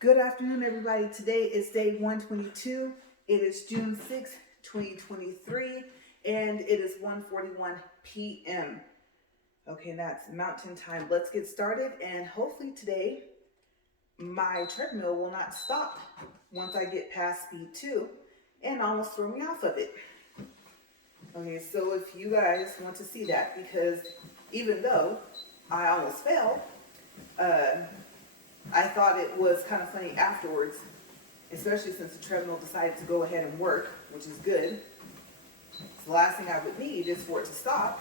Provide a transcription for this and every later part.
Good afternoon, everybody. Today is day 122. It is June 6, 2023, and it is 1:41 p.m. Okay, that's mountain time. Let's get started, and hopefully today my treadmill will not stop once I get past speed 2 and almost throw me off of it. Okay, so if you guys want to see that, because even though I almost fell, I thought it was kind of funny afterwards, especially since the treadmill decided to go ahead and work, which is good. So the last thing I would need is for it to stop.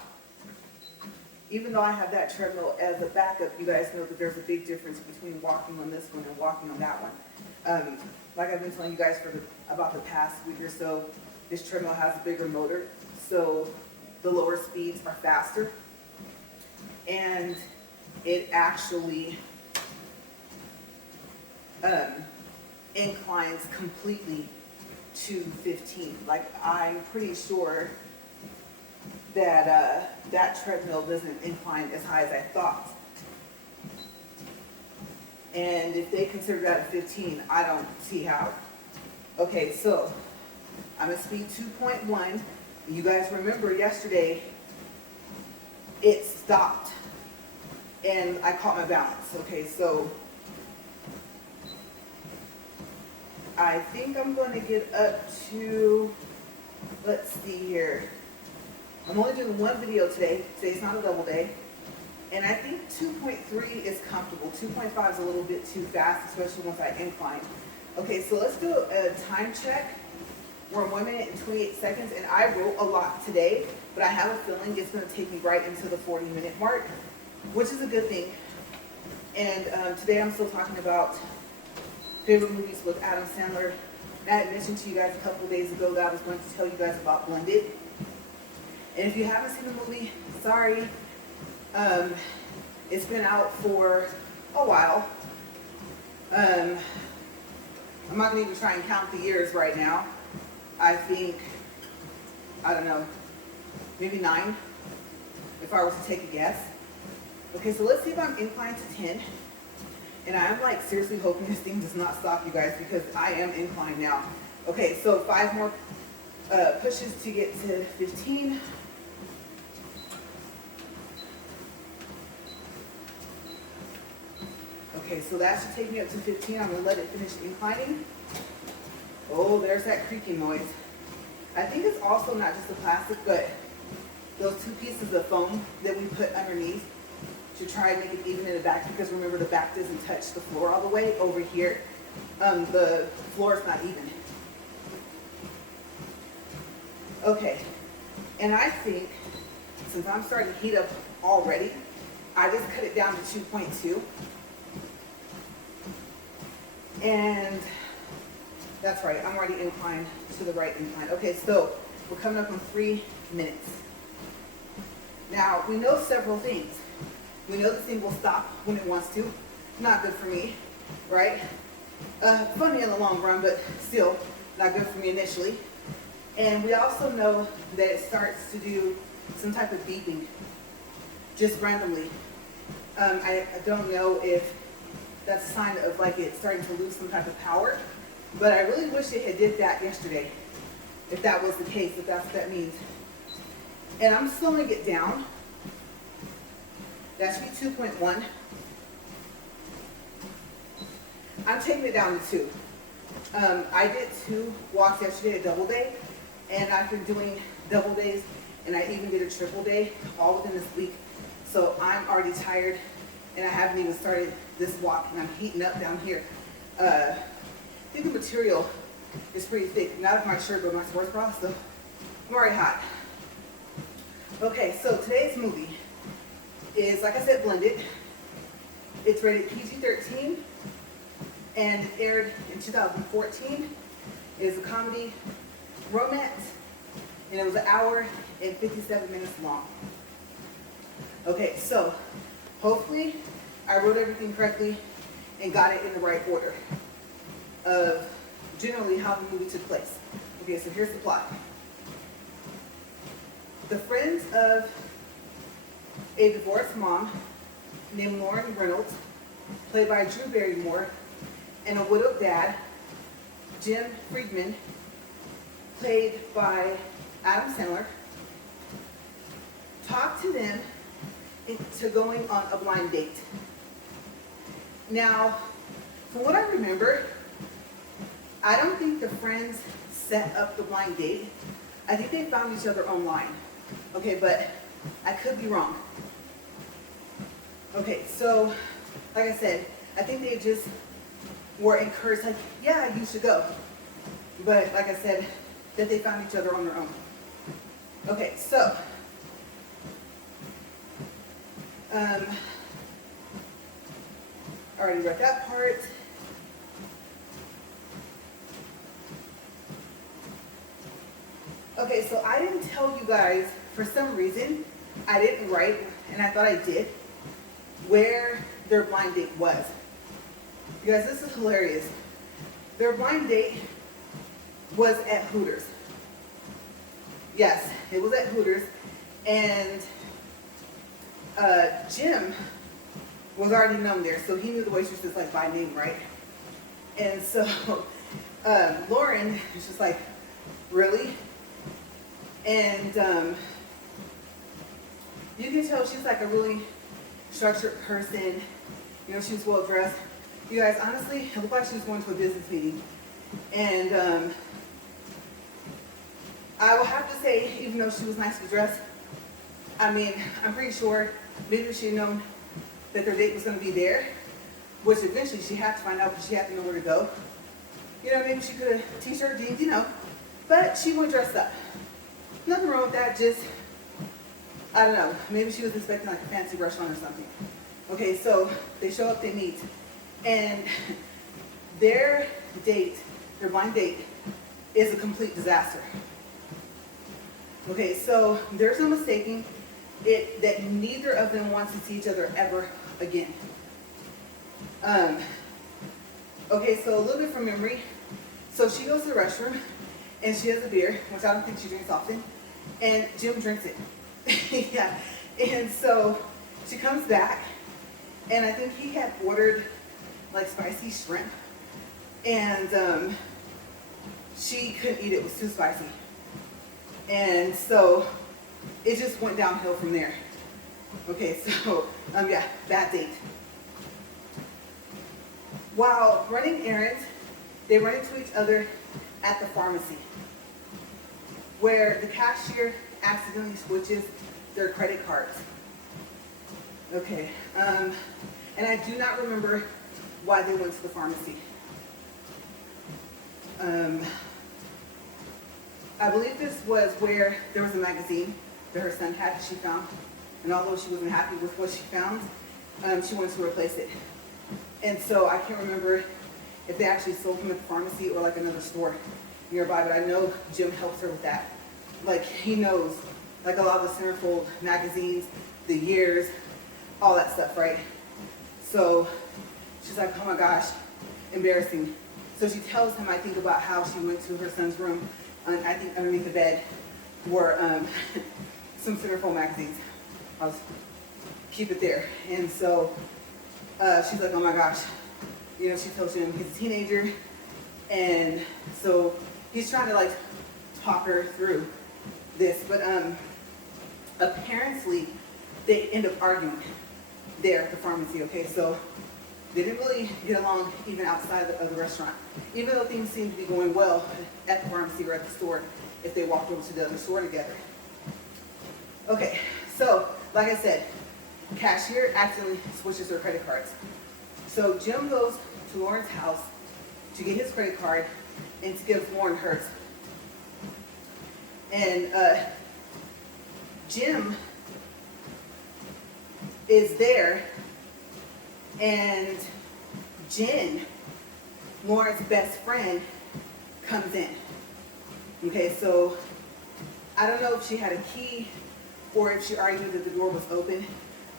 Even though I have that treadmill as a backup, you guys know that there's a big difference between walking on this one and walking on that one. Like I've been telling you guys about the past week or so, this treadmill has a bigger motor, so the lower speeds are faster, and it actually inclines completely to 15. Like, I'm pretty sure that that treadmill doesn't incline as high as I thought. And if they consider that a 15, I don't see how. Okay, so I'm at speed 2.1. You guys remember yesterday it stopped and I caught my balance. Okay, so I think I'm going to get up to, let's see here. I'm only doing one video today. Today's not a double day. And I think 2.3 is comfortable. 2.5 is a little bit too fast, especially once I incline. Okay, so let's do a time check. We're 1 minute and 28 seconds, and I wrote a lot today, but I have a feeling it's going to take me right into the 40-minute mark, which is a good thing. And today I'm still talking about favorite movies with Adam Sandler. I had mentioned to you guys a couple of days ago that I was going to tell you guys about Blended. And if you haven't seen the movie, sorry. It's been out for a while. I'm not going to even try and count the years right now. I think, I don't know, maybe 9, if I were to take a guess. Okay, so let's see if I'm inclined to 10. And I'm like seriously hoping this thing does not stop, you guys, because I am inclined now. Okay, so 5 more pushes to get to 15. Okay, so that should take me up to 15. I'm gonna let it finish inclining. Oh, there's that creaking noise. I think it's also not just the plastic, but those 2 pieces of foam that we put underneath to try and make it even in the back, because remember the back doesn't touch the floor all the way. Over here, the floor is not even. Okay, and I think since I'm starting to heat up already, I just cut it down to 2.2. And that's right, I'm already inclined to the right incline. Okay, so we're coming up on 3 minutes. Now, we know several things. We know this thing will stop when it wants to. Not good for me, right? Funny in the long run, but still not good for me initially. And we also know that it starts to do some type of beeping, just randomly. I don't know if that's a sign of like it starting to lose some type of power, but I really wish it had did that yesterday, if that was the case, if that's what that means. And I'm slowing it down. That should be 2.1. I'm taking it down to 2. I did 2 walks yesterday, a double day, and I've been doing double days, and I even did a triple day all within this week. So I'm already tired, and I haven't even started this walk, and I'm heating up down here. I think the material is pretty thick, not of my shirt, but my sports bra, so I'm already hot. Okay, so today's movie is, like I said, Blended. It's rated PG-13, and it aired in 2014. It is a comedy romance, and it was 1 hour and 57 minutes long. Okay, so hopefully I wrote everything correctly and got it in the right order of generally how the movie took place. Okay, so here's the plot. The friends of a divorced mom named Lauren Reynolds, played by Drew Barrymore, and a widowed dad, Jim Friedman, played by Adam Sandler, talked to them into going on a blind date. Now, from what I remember, I don't think the friends set up the blind date. I think they found each other online. Okay, but I could be wrong. Okay, so, like I said, I think they just were encouraged, like, yeah, you should go. But, like I said, that they found each other on their own. Okay, so, I already read that part. Okay, so I didn't tell you guys, for some reason, I didn't write, and I thought I did, where their blind date was. You guys, this is hilarious. Their blind date was at Hooters. Yes, it was at Hooters, and Jim was already known there, so he knew the waitresses like by name, right? And so Lauren was just like, really? And you can tell she's like a really structured person. You know, she was well dressed. You guys, honestly, it looked like she was going to a business meeting. And I will have to say, even though she was nicely dressed, I mean, I'm pretty sure maybe she had known that their date was going to be there, which eventually she had to find out because she had to know where to go. You know, maybe she could have t-shirt, jeans, you know, but she went dressed up. Nothing wrong with that, just, I don't know, maybe she was expecting like a fancy restaurant or something. Okay, so they show up, they meet, and their date, their blind date, is a complete disaster. Okay, so there's no mistaking it that neither of them wants to see each other ever again. Okay, so a little bit from memory. So she goes to the restroom, and she has a beer, which I don't think she drinks often, and Jim drinks it. Yeah, and so she comes back, and I think he had ordered like spicy shrimp, and she couldn't eat it, it was too spicy. And so it just went downhill from there. Okay, so yeah, bad date. While running errands, they run into each other at the pharmacy, where the cashier accidentally switches their credit cards. Okay, and I do not remember why they went to the pharmacy. I believe this was where there was a magazine that her son had that she found, and although she wasn't happy with what she found, she wanted to replace it. And so I can't remember if they actually sold him at the pharmacy or like another store nearby, but I know Jim helps her with that. Like, he knows, like, a lot of the centerfold magazines, the years, all that stuff, right? So she's like, oh my gosh, embarrassing. So she tells him, I think, about how she went to her son's room, and I think underneath the bed were some centerfold magazines. I'll just keep it there. And so she's like, oh my gosh. You know, she tells him he's a teenager, and so he's trying to like talk her through this, but apparently they end up arguing there at the pharmacy. Okay, so they didn't really get along even outside of the restaurant, even though things seemed to be going well at the pharmacy or at the store if they walked over to the other store together. Okay, so like I said, cashier accidentally switches her credit cards. So Jim goes to Lauren's house to get his credit card and to give Lauren hers. And Jim is there, and Jen, Lauren's best friend, comes in. Okay, so I don't know if she had a key or if she already knew that the door was open.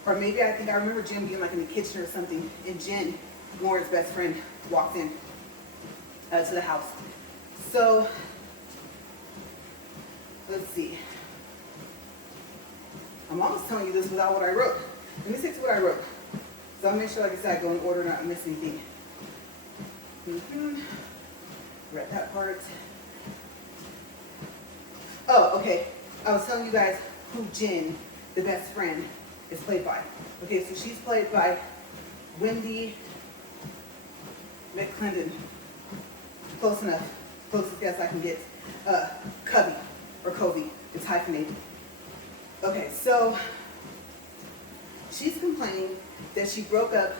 Or maybe I remember Jim being like in the kitchen or something, and Jen, Lauren's best friend, walked in to the house. So, let's see. I'm almost telling you this without what I wrote. Let me stick to what I wrote. So I'll make sure, like I said, I go in order and not miss anything. Read that part. Oh, okay. I was telling you guys who Jen, the best friend, is played by. Okay, so she's played by Wendy McClendon. Close enough. Closest guess I can get. Covey, or Covey. It's hyphenated. Okay, so she's complaining that she broke up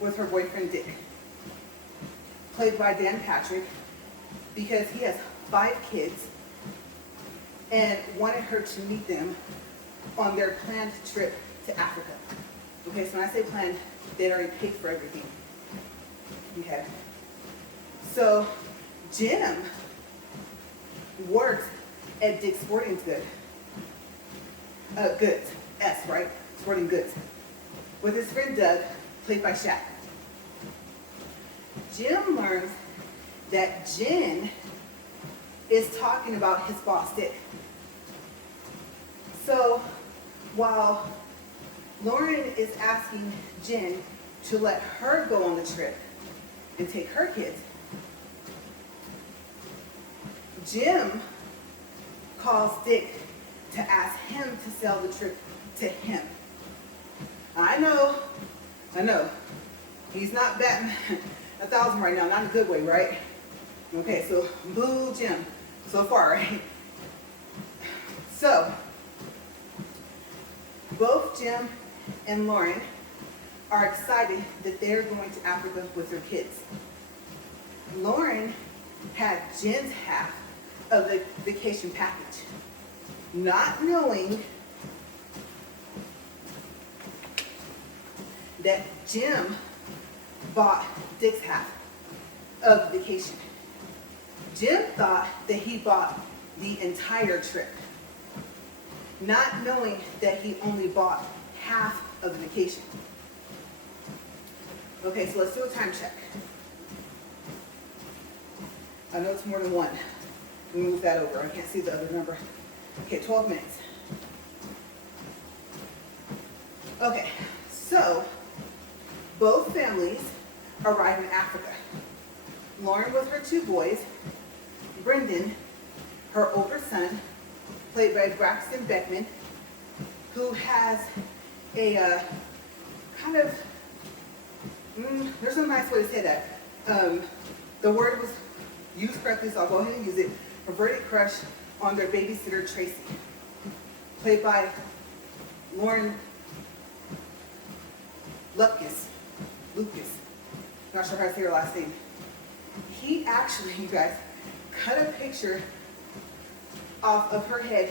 with her boyfriend Dick, played by Dan Patrick, because he has 5 kids and wanted her to meet them on their planned trip to Africa. Okay, so when I say planned, they'd already paid for everything. Okay. So Jim works at Dick's Sporting Goods, S, right? Sporting Goods. With his friend Doug, played by Shaq. Jim learns that Jen is talking about his boss, Dick. So while Lauren is asking Jen to let her go on the trip and take her kids, Jim calls Dick to ask him to sell the trip to him. I know. He's not batting 1,000 right now, not in a good way, right? Okay, so boo Jim so far, right? So, both Jim and Lauren are excited that they're going to Africa with their kids. Lauren had Jen's half of the vacation package, not knowing that Jim bought Dick's half of the vacation. Jim thought that he bought the entire trip, not knowing that he only bought half of the vacation. Okay, so let's do a time check. I know it's more than one. Let me move that over. I can't see the other number. Okay, 12 minutes. Okay, so both families arrive in Africa. Lauren with her 2 boys, Brendan, her older son, played by Braxton Beckman, who has a kind of, there's no nice way to say that. The word was used correctly, so I'll go ahead and use it. Perverted crush on their babysitter, Tracy, played by Lauren Lucas. Not sure how to say her last name. He actually, you guys, cut a picture off of her head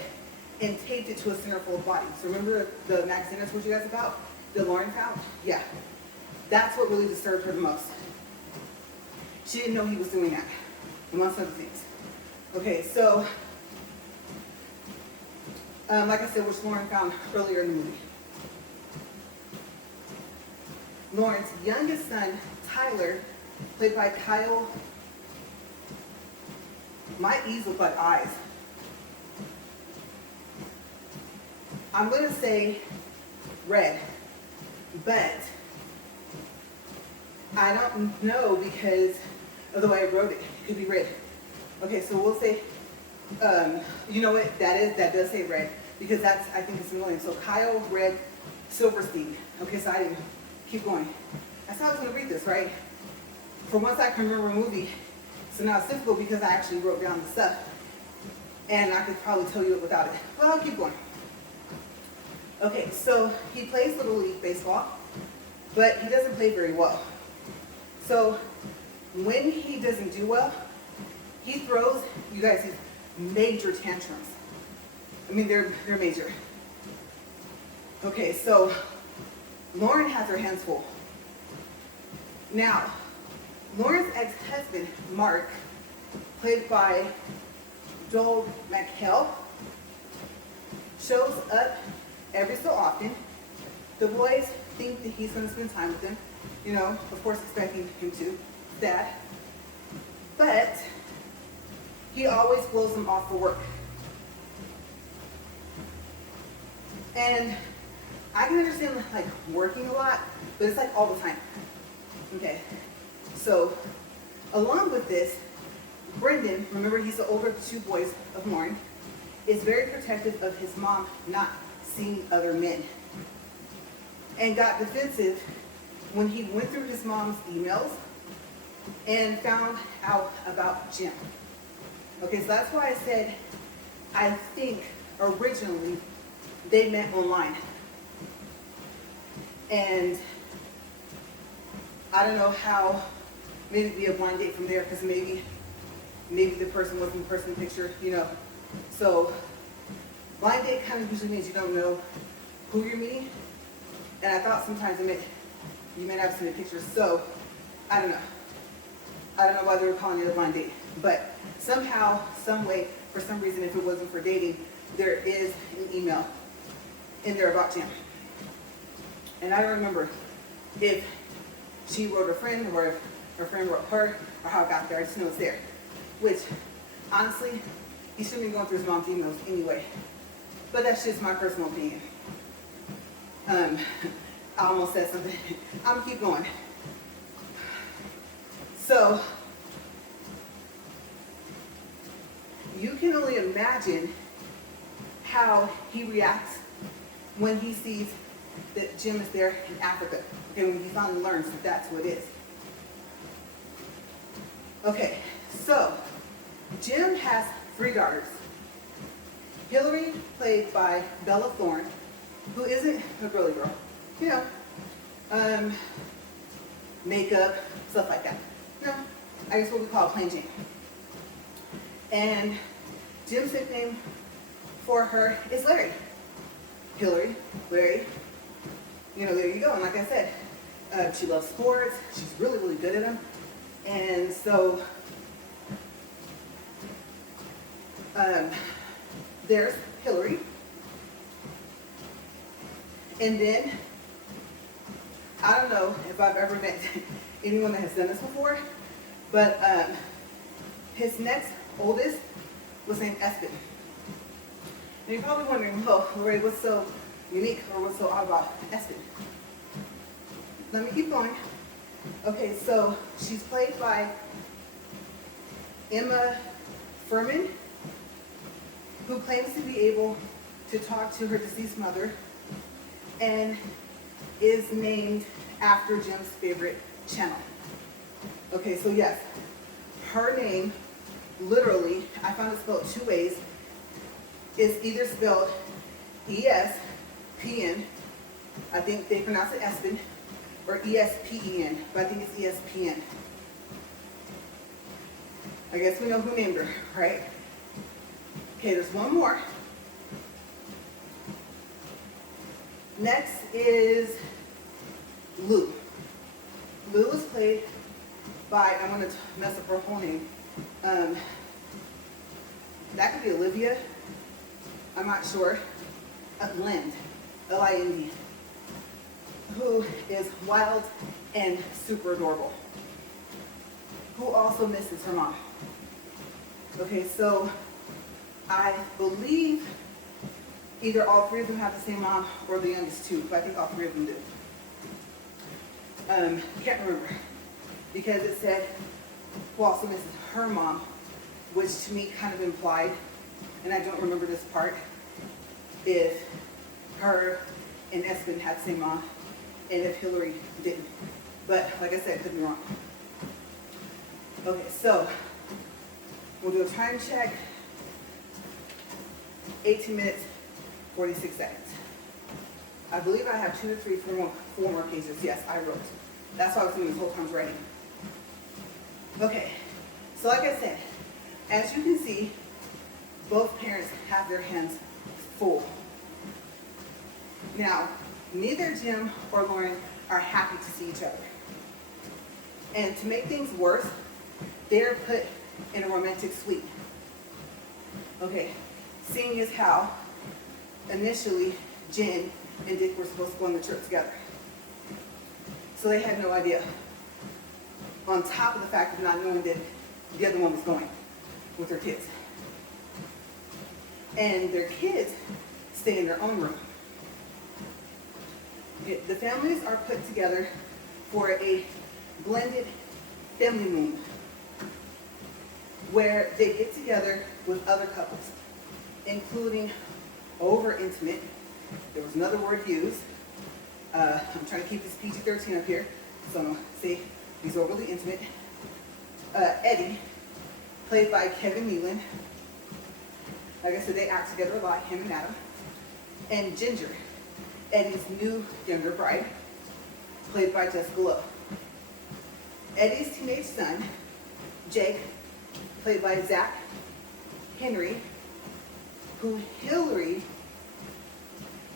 and taped it to a centerfold body. So remember the magazine I told you guys about that Lauren found? Yeah. That's what really disturbed her the most. She didn't know he was doing that, amongst other things. Okay, so, like I said, which Lauren found earlier in the movie. Lauren's youngest son, Tyler, played by Kyle. My E's look like eyes. I'm going to say red, but I don't know because of the way I wrote it. It could be red. Okay, so we'll say, you know what, that does say red, because that's, I think it's William. So Kyle, red, Silverstein. Okay, so I didn't keep going. That's how I was going to read this, right? For once I can remember a movie, so now it's difficult because I actually wrote down the stuff, and I could probably tell you it without it. But I'll keep going. Okay, so he plays Little League Baseball, but he doesn't play very well. So when he doesn't do well, he throws, you guys, these major tantrums. I mean, they're major. Okay, so Lauren has her hands full. Now, Lauren's ex-husband, Mark, played by Joel McHale, shows up every so often. The boys think that he's going to spend time with them, you know, of course expecting him to, Dad. But he always blows them off for work. And I can understand like working a lot, but it's like all the time. Okay, so Along with this, Brendan, remember he's the older of the two boys of Lauren, is very protective of his mom not seeing other men. And got defensive when he went through his mom's emails and found out about Jim. Okay, so that's why I said I think originally they met online. And I don't know how, maybe it'd be a blind date from there, because maybe the person wasn't the person in the picture, you know. So blind date kind of usually means you don't know who you're meeting. And I thought sometimes it meant you may not have seen the picture. So I don't know. I don't know why they were calling it a blind date. But somehow, some way, for some reason, if it wasn't for dating, there is an email in there about Jim. And I don't remember if she wrote her friend or if her friend wrote her or how it got there. I just know it's there. Which, honestly, he shouldn't be going through his mom's emails anyway. But that's just my personal opinion. I almost said something. I'm gonna keep going. So, you can only imagine how he reacts when he sees that Jim is there in Africa. Okay, when he finally learns that that's who it is. Okay, so Jim has 3 daughters. Hillary, played by Bella Thorne, who isn't a girly girl, you know, makeup, stuff like that. No, I guess what we call plain Jane. And Jim's nickname for her is Larry. Hillary, Larry, you know, there you go. And like I said, she loves sports. She's really, really good at them. And so there's Hillary. And then, I don't know if I've ever met anyone that has done this before, but his next oldest was named Espen. And you're probably wondering, well, LaRae, what's so unique or what's so odd about Espen? Let me keep going. Okay, so she's played by Emma Furman, who claims to be able to talk to her deceased mother and is named after Jim's favorite channel. Okay, so yes, her name, literally, I found it spelled 2 ways, is either spelled E-S-P-N, I think they pronounce it Espen, or E-S-P-E-N, but I think it's E-S-P-N. I guess we know who named her, right? Okay, there's one more. Next is Lou. Lou is played by, I'm going to mess up her whole name. That could be Olivia. I'm not sure. Lind, L-I-N-D, who is wild and super adorable, who also misses her mom. Okay, so I believe either all 3 of them have the same mom or the youngest 2, but I think all 3 of them do. Can't remember, because it said who also misses her mom, which to me kind of implied, and I don't remember this part, if her and Espen had the same mom, and if Hillary didn't. But like I said, could be wrong. Okay, so we'll do a time check. 18 minutes, 46 seconds. I believe I have 2 to 3, 4 more cases. Yes, I wrote. That's what I was doing this whole time writing. Okay, so like I said, as you can see, both parents have their hands full. Now, neither Jim or Lauren are happy to see each other. And to make things worse, they're put in a romantic suite. Okay, seeing as how initially Jen and Dick were supposed to go on the trip together. So they had no idea. On top of the fact of not knowing that the other one was going with their kids. And their kids stay in their own room. The families are put together for a blended family moon. where they get together with other couples, including over intimate. There was another word used. I'm trying to keep this PG-13 up here, so I'm going to say he's overly intimate. Eddie, played by Kevin Nealon. Like I said, they act together a lot, him and Adam. And Ginger, Eddie's new younger bride, played by Jessica Lowe. Eddie's teenage son, Jake, played by Zach Henry, who Hillary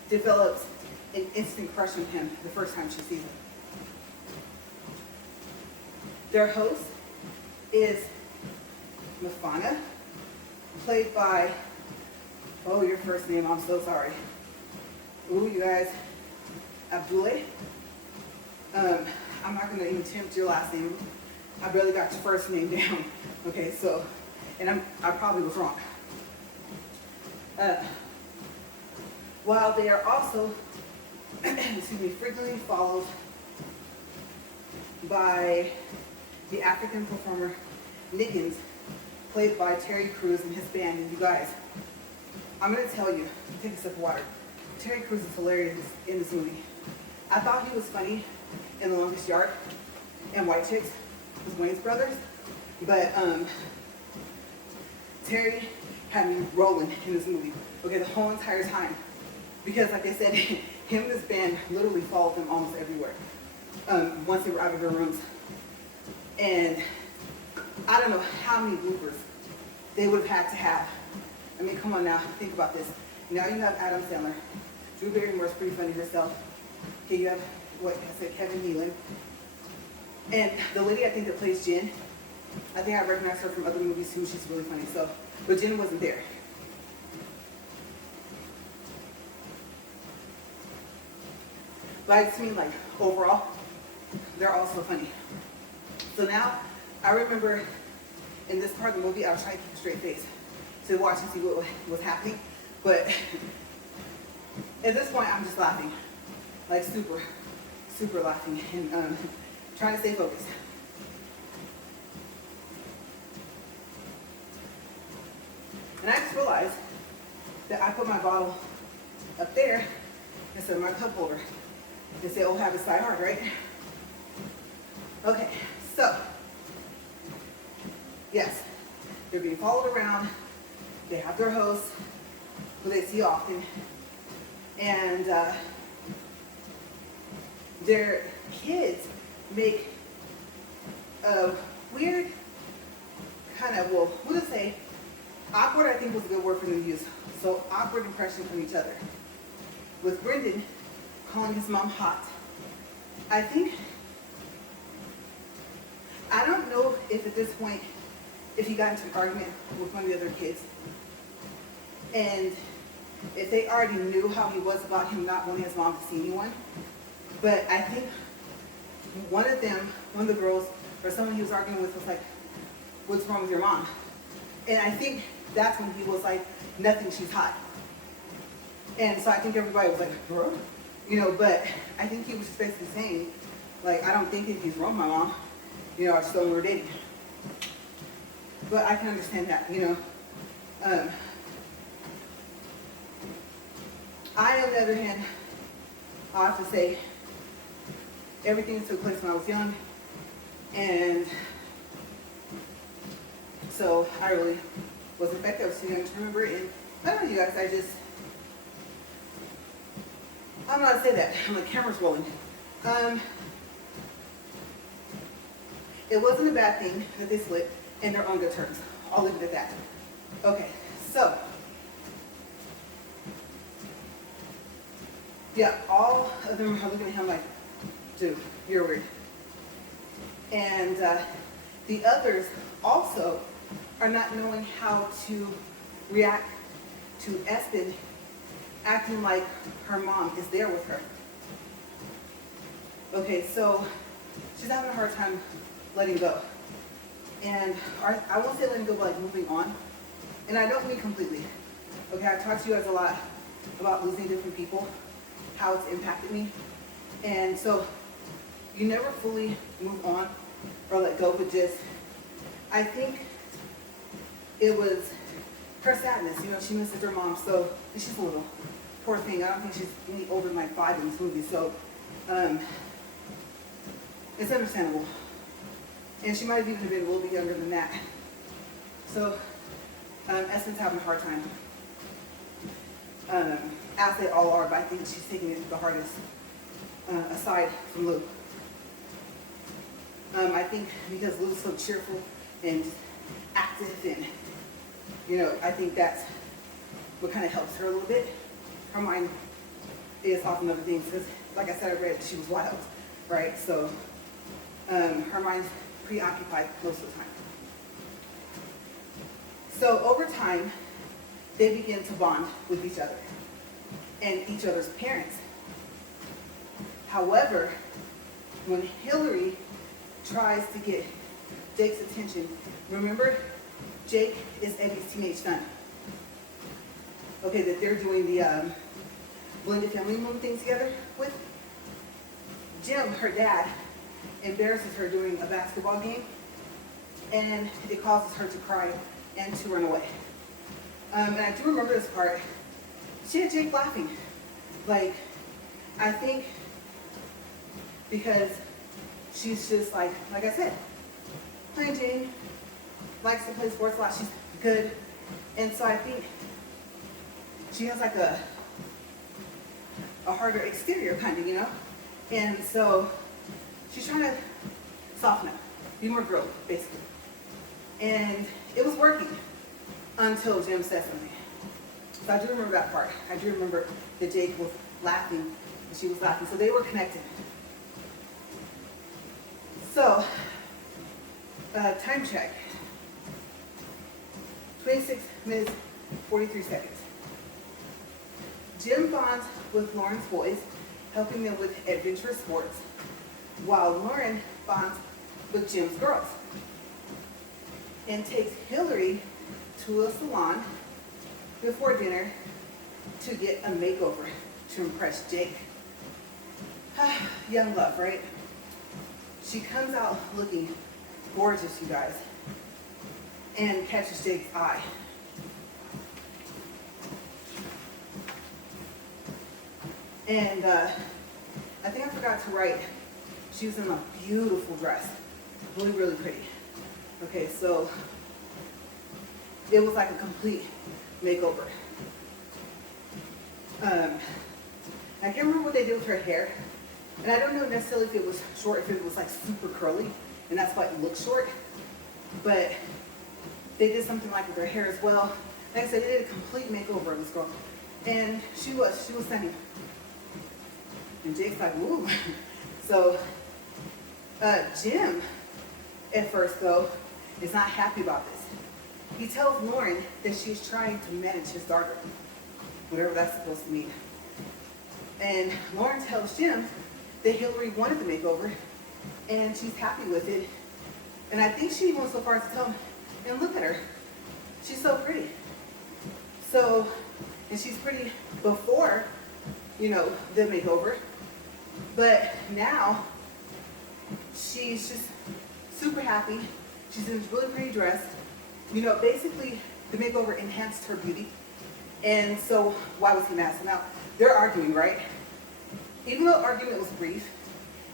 develops an instant crush on him the first time she sees him. Their host is Mafana, played by, oh, your first name, I'm so sorry. Ooh, you guys, Abdullah. I'm not going to even attempt your last name. I barely got your first name down. Okay, so, and I probably was wrong. While they are also, frequently followed by the African performer Niggins, played by Terry Crews and his band. And you guys, I'm going to tell you, take a sip of water. Terry Crews is hilarious in this movie. I thought he was funny in The Longest Yard and White Chicks with Wayne's Brothers, but Terry had me rolling in this movie, okay, the whole entire time. Because like I said, him and his band literally followed them almost everywhere once they were out of their rooms. And I don't know how many bloopers they would have had to have. I mean, come on now, think about this. Now you have Adam Sandler. Drew Barrymore's pretty funny herself. Okay, you have, what I said, Kevin Nealon. And the lady I think that plays Jen, I think I recognize her from other movies too. She's really funny. So, but Jen wasn't there. But I just mean, like, overall, they're all so funny. So now, I remember in this part of the movie, I was trying to keep a straight face to watch and see what was happening. But at this point, I'm just laughing, like super, super laughing, and trying to stay focused. And I just realized that I put my bottle up there instead of my cup holder. They say, oh, habits die hard, right? Okay, so, yes, they're being followed around. They have their host, who they see often, and their kids make a weird kind of, well, what to say, awkward, I think was a good word for them to use. So awkward impression from each other. With Brendan calling his mom hot. I don't know if at this point, if he got into an argument with one of the other kids, and if they already knew how he was about him not wanting his mom to see anyone. But I think one of the girls, or someone he was arguing with was like, what's wrong with your mom? And I think that's when he was like, nothing, she's hot. And so I think everybody was like, bro, but I think he was just basically saying, like, I don't think anything's wrong with my mom. I just don't know we're dating. But I can understand that, I, on the other hand, I have to say, everything took place when I was young, and so I really was affected. I was too young to remember it, and I don't know, you guys, I don't know how to say that. I'm like, camera's rolling. It wasn't a bad thing that they split, and they're on good terms. I'll leave it at that. Okay, so. Yeah, all of them are looking at him like, dude, you're weird. And the others also are not knowing how to react to Espen acting like her mom is there with her. Okay, so she's having a hard time letting go. And I won't say letting go, but like moving on. And I don't mean completely. Okay, I've talked to you guys a lot about losing different people, how it's impacted me. And so you never fully move on or let go, but just, I think it was her sadness. You know, she misses her mom, so she's a little poor thing. I don't think she's any older than like 5 in this movie, so it's understandable. And she might have even been a little bit younger than that. So Essen's having a hard time. As they all are, but I think she's taking it the hardest, aside from Lou. I think because Lou's so cheerful and active, and you know, I think that's what kind of helps her a little bit. Her mind is off on other things because, like I said, I read she was wild, right? So her mind's preoccupied most of the time. So over time, they begin to bond with each other and each other's parents. However, when Hillary tries to get Jake's attention, remember, Jake is Eddie's teenage son. Okay, that they're doing the blended family room thing together with. Jim, her dad, embarrasses her during a basketball game, and it causes her to cry and to run away. And I do remember this part. She had Jake laughing. Like, I think because she's just like I said, plain Jane, likes to play sports a lot, she's good. And so I think she has like a harder exterior kind of, you know? And so she's trying to soften up, be more girly, basically. And it was working until Jim said something. So I do remember that part. I do remember that Jake was laughing and she was laughing. So they were connected. So, time check. 26 minutes, 43 seconds. Jim bonds with Lauren's boys, helping them with adventurous sports, while Lauren bonds with Jim's girls and takes Hillary to a salon before dinner to get a makeover to impress Jake. Young love, right? She comes out looking gorgeous, you guys, and catches Jake's eye. And I think I forgot to write, she was in a beautiful dress, really, really pretty. Okay, so it was like a complete makeover. I can't remember what they did with her hair, and I don't know necessarily if it was short, if it was like super curly, and that's why it looked short, but they did something like with her hair as well. Like I said, they did a complete makeover of this girl, and she was stunning. And Jake's like, woo. So Jim, at first though, is not happy about this. He tells Lauren that she's trying to manage his daughter, whatever that's supposed to mean. And Lauren tells Jim that Hillary wanted the makeover, and she's happy with it. And I think she went so far as to tell him, and look at her, she's so pretty. So, and she's pretty before, you know, the makeover, but now she's just super happy. She's in this really pretty dress. You know, basically the makeover enhanced her beauty. And so why was he mad? So now they're arguing, right? Even though the argument was brief,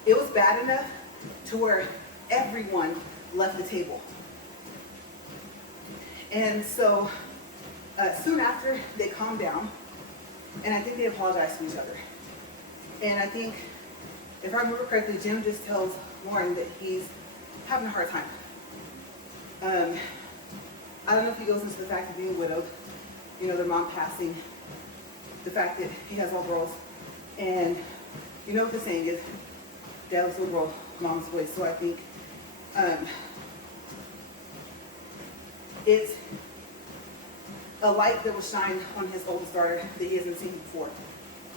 it was bad enough to where everyone left the table. And so soon after, they calmed down, and I think they apologized to each other. And I think, if I remember correctly, Jim just tells Lauren that he's having a hard time. I don't know if he goes into the fact of being widowed, you know, their mom passing, the fact that he has all girls, and you know what the saying is, dad was a girl, mom's boy. So I think it's a light that will shine on his oldest daughter that he hasn't seen before.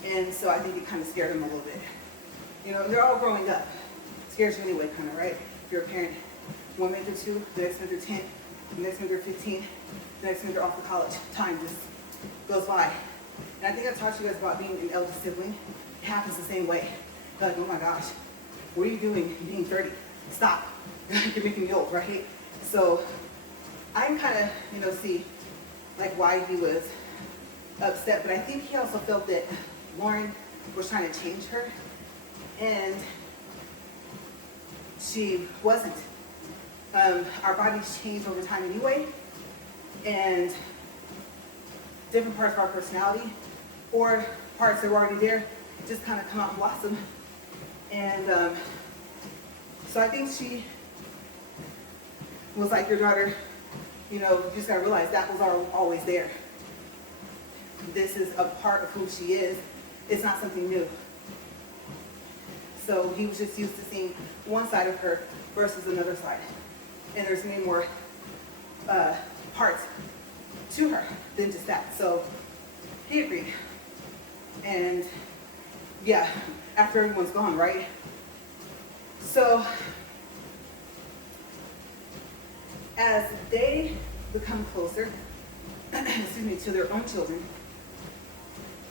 And so I think it kind of scared him a little bit. You know, they're all growing up. It scares you anyway, kind of, right? If you're a parent, one minute they're 2, the next minute they're 10, the next minute they're 15, the next minute they're off to college. Time just goes by. And I think I talked to you guys about being an eldest sibling. It happens the same way. They're like, oh my gosh, what are you doing being 30? Stop. You're making me old, right? So I can kind of, see like why he was upset, but I think he also felt that Lauren was trying to change her, and she wasn't. Our bodies change over time anyway, and different parts of our personality or parts that were already there just kind of come out and blossom. And so I think she was like, your daughter, you just gotta realize that was always there. This is a part of who she is. It's not something new. So he was just used to seeing one side of her versus another side. And there's many more parts to her than just that. So he agreed. And yeah, after everyone's gone, right? So as they become closer, to their own children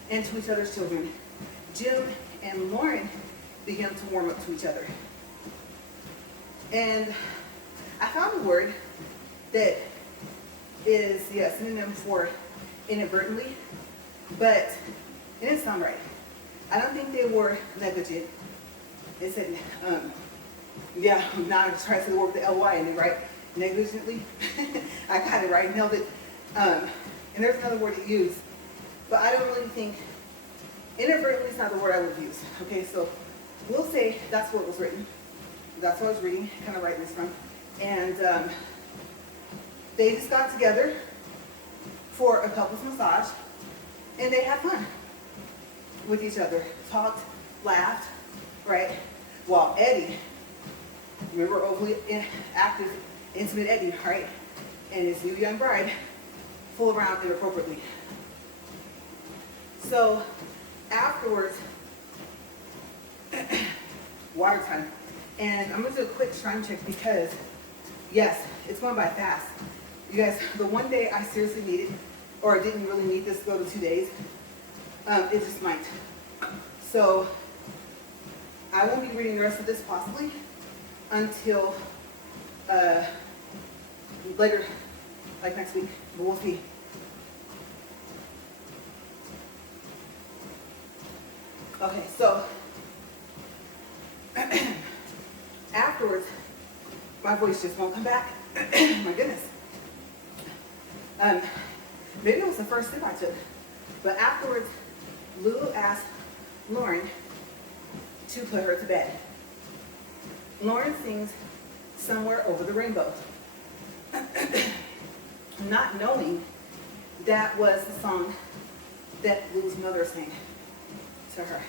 and to each other's children, Jim and Lauren began to warm up to each other. And I found a word that is, synonym for inadvertently, but it didn't sound right. I don't think they were negligent. It said, now I'm trying to say the word with the L-Y in it, right? Negligently. I got it right, nailed it. And there's another word to use, but I don't really think, inadvertently is not the word I would use. Okay, so we'll say that's what was written. That's what I was reading, kind of writing this from. And they just got together for a couples massage, and they had fun with each other, talked, laughed, right? While Eddie, remember overly active, intimate Eddie, right? And his new young bride fool around inappropriately. So afterwards, water time. And I'm gonna do a quick time check because, yes, it's going by fast. You guys, the one day I seriously needed, or didn't really need this to go to 2 days, it just might. So I won't be reading the rest of this possibly until later, like next week, but we'll see. Okay, so afterwards, my voice just won't come back. My goodness. Maybe it was the first sip I took, but afterwards, Lou asked Lauren to put her to bed. Lauren sings Somewhere Over the Rainbow, not knowing that was the song that Lou's mother sang to her,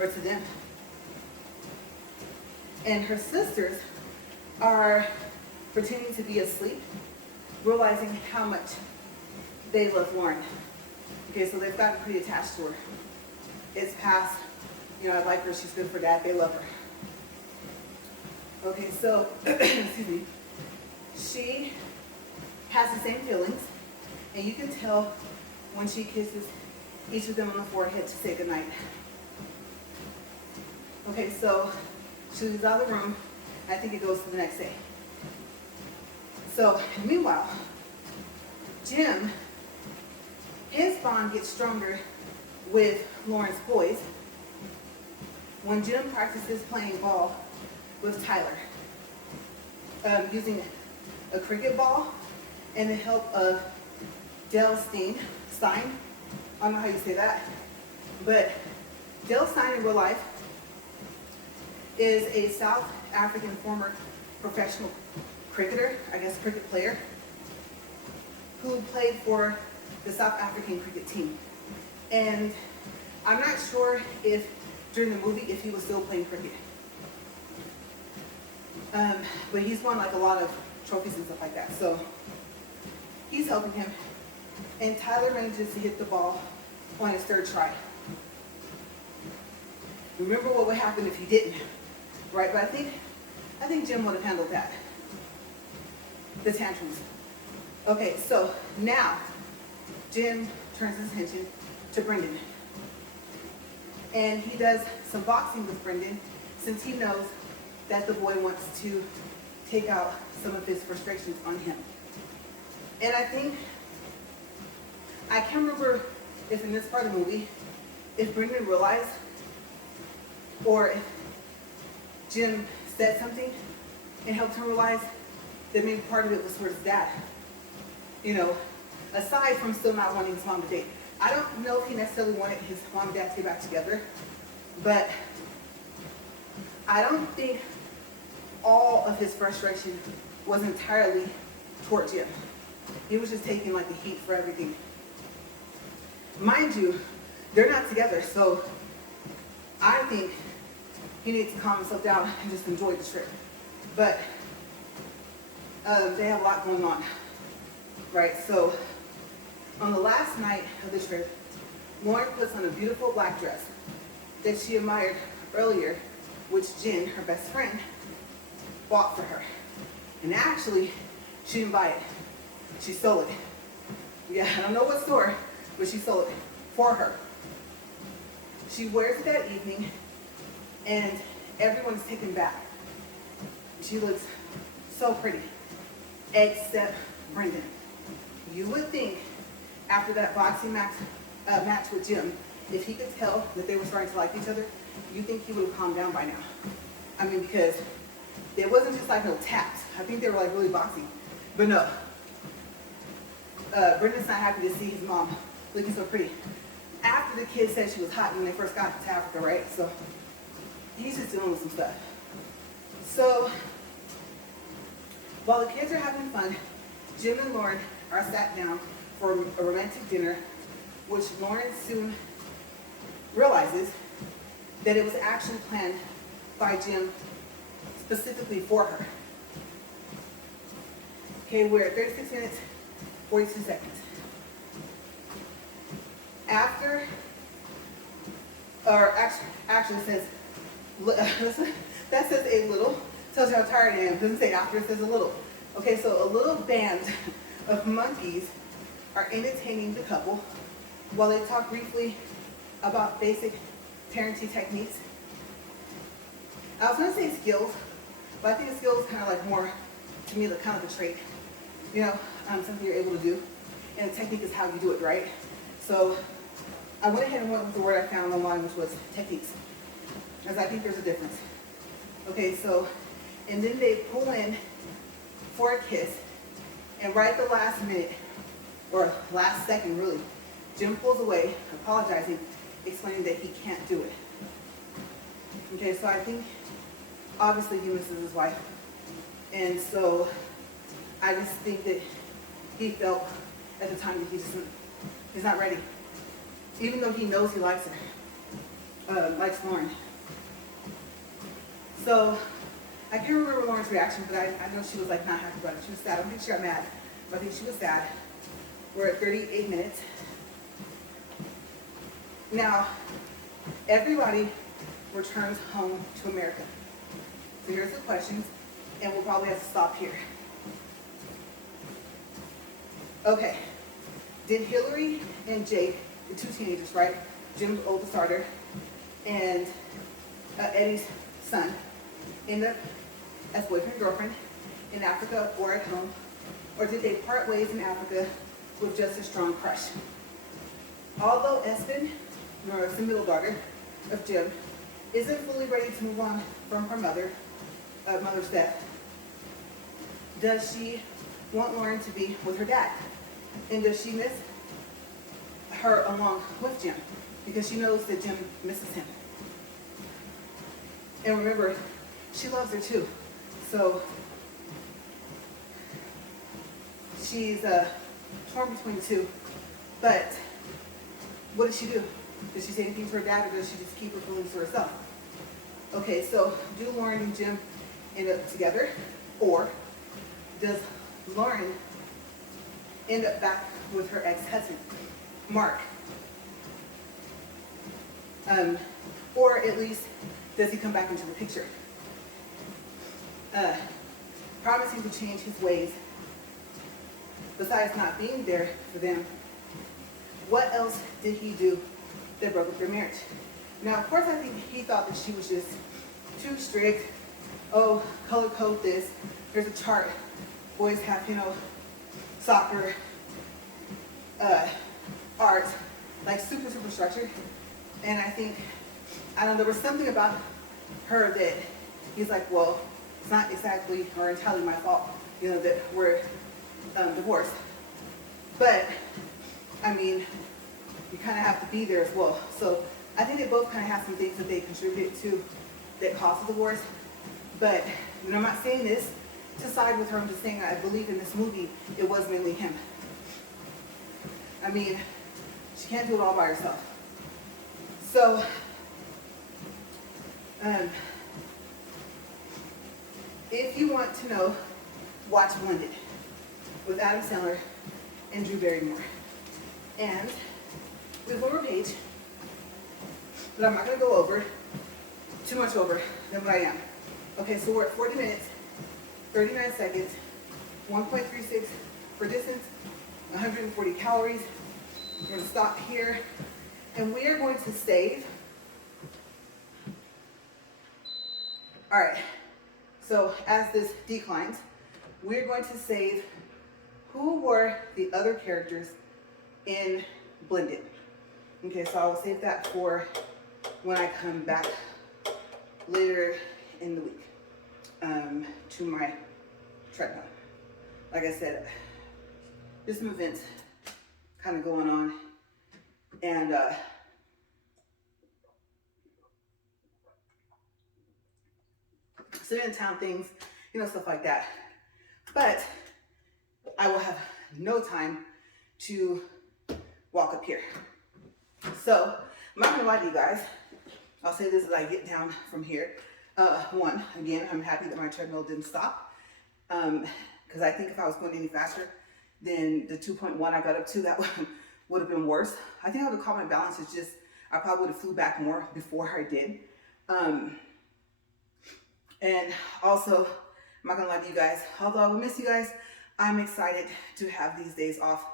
or to them. And her sisters are pretending to be asleep, realizing how much they love Lauren. Okay, so they've gotten pretty attached to her. It's past, I like her, she's good for dad, they love her. Okay, so, excuse me, she has the same feelings, and you can tell when she kisses each of them on the forehead to say goodnight. Okay, so she leaves out of the room, and I think it goes to the next day. So, meanwhile, Jim, his bond gets stronger with Lauren's boys when Jim practices playing ball with Tyler, using a cricket ball and the help of Dale Stein. I don't know how you say that, but Dale Stein in real life is a South African former professional cricketer, cricket player, who played for the South African cricket team. And I'm not sure if during the movie if he was still playing cricket. But he's won like a lot of trophies and stuff like that. So he's helping him. And Tyler manages to hit the ball on his third try. Remember what would happen if he didn't, right? But I think Jim would have handled that. The tantrums. Okay, so now Jim turns his attention to Brendan. And he does some boxing with Brendan since he knows that the boy wants to take out some of his frustrations on him. And I think, I can't remember if in this part of the movie, if Brendan realized or if Jim said something and helped him realize that maybe part of it was for his dad. You know, aside from still not wanting his mom to date. I don't know if he necessarily wanted his mom and dad to get back together, but I don't think all of his frustration was entirely toward Jim. He was just taking like the heat for everything. Mind you, they're not together, so I think he needs to calm himself down and just enjoy the trip. But they have a lot going on, right? So on the last night of the trip, Lauren puts on a beautiful black dress that she admired earlier, which Jen, her best friend, bought for her. And actually, she didn't buy it. She stole it. Yeah, I don't know what store, but she stole it for her. She wears it that evening, and everyone's taken back. She looks so pretty, except Brendan. You would think after that boxing match with Jim, if he could tell that they were starting to like each other, you think he would have calmed down by now. I mean, because it wasn't just like no taps. I think they were like really boxing. But no, Brendan's not happy to see his mom looking so pretty. After the kid said she was hot when they first got to Africa, right? So he's just dealing with some stuff. So while the kids are having fun, Jim and Lauren are sat down for a romantic dinner, which Lauren soon realizes that it was actually planned by Jim specifically for her. Okay, we're at 36 minutes, 42 seconds. After, or actually says, that says a little, tells you how tired I am. It doesn't say after, it says a little. Okay, so a little band of monkeys are entertaining the couple while they talk briefly about basic parenting techniques. I was gonna say skills, but I think a skill is kind of like more, to me, like kind of like a trait. You know, something you're able to do. And a technique is how you do it, right? So I went ahead and went with the word I found online, which was techniques, because I think there's a difference. Okay, so, and then they pull in for a kiss, and right at the last minute, or last second really, Jim pulls away, apologizing, explaining that he can't do it. Okay, so I think, obviously he misses his wife, and so I just think that he felt at the time that he's not ready. Even though he knows he likes her, likes Lauren. So I can't remember Lauren's reaction, but I know she was like not happy about it. She was sad. I don't think she got mad, but I think she was sad. We're at 38 minutes. Now, everybody returns home to America. So here's the questions, and we'll probably have to stop here. Okay, did Hillary and Jake, the two teenagers, right? Jim's oldest daughter and Eddie's son, end up as boyfriend and girlfriend in Africa or at home? Or did they part ways in Africa with just a strong crush? Although Espen, the middle daughter of Jim, isn't fully ready to move on from her mother's death, does she want Lauren to be with her dad? And does she miss her along with Jim? Because she knows that Jim misses him. And remember, she loves her too. So she's torn between the two. But what does she do? Does she say anything to her dad, or does she just keep her feelings to herself? Okay, so do Lauren and Jim end up together? Or does Lauren end up back with her ex-husband, Mark? Or at least, does he come back into the picture? Promising to change his ways, besides not being there for them, what else did he do that broke up their marriage? Now, of course, I think he thought that she was just too strict. Oh, color code this. There's a chart. Boys have, soccer, art, like super structured. And I think, I don't know, there was something about her that he's like, well, it's not exactly or entirely my fault, you know, that we're divorced. But, I mean, you kind of have to be there as well. So I think they both kind of have some things that they contributed to that caused the divorce. But, and I'm not saying this to side with her, I'm just saying I believe in this movie, it was mainly him. I mean, she can't do it all by herself. So, if you want to know, watch Blended with Adam Sandler and Drew Barrymore. And we have one more page that I'm not going to go over, too much over than what I am. Okay, so we're at 40 minutes, 39 seconds, 1.36 for distance, 140 calories. We're going to stop here, and we are going to save. All right, so as this declines, we're going to save who were the other characters in Blended. Okay, so I will save that for when I come back later in the week to my treadmill. Like I said, this movement's kind of going on, and sit in town things, you know, stuff like that. But I will have no time to walk up here. So I'm not gonna lie to you guys. I'll say this as I get down from here. One, again, I'm happy that my treadmill didn't stop. Because I think if I was going any faster than the 2.1 I got up to, that would have been worse. I think I would have caught my balance. It's just, I probably would have flew back more before I did. And also, I'm not gonna lie to you guys, although I will miss you guys, I'm excited to have these days off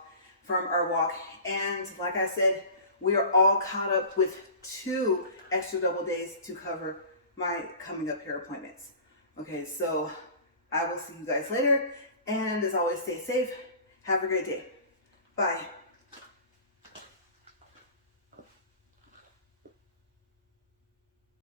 from our walk. And like I said, we are all caught up with 2 extra double days to cover my coming up hair appointments. Okay, so I will see you guys later. And as always, stay safe. Have a great day. Bye.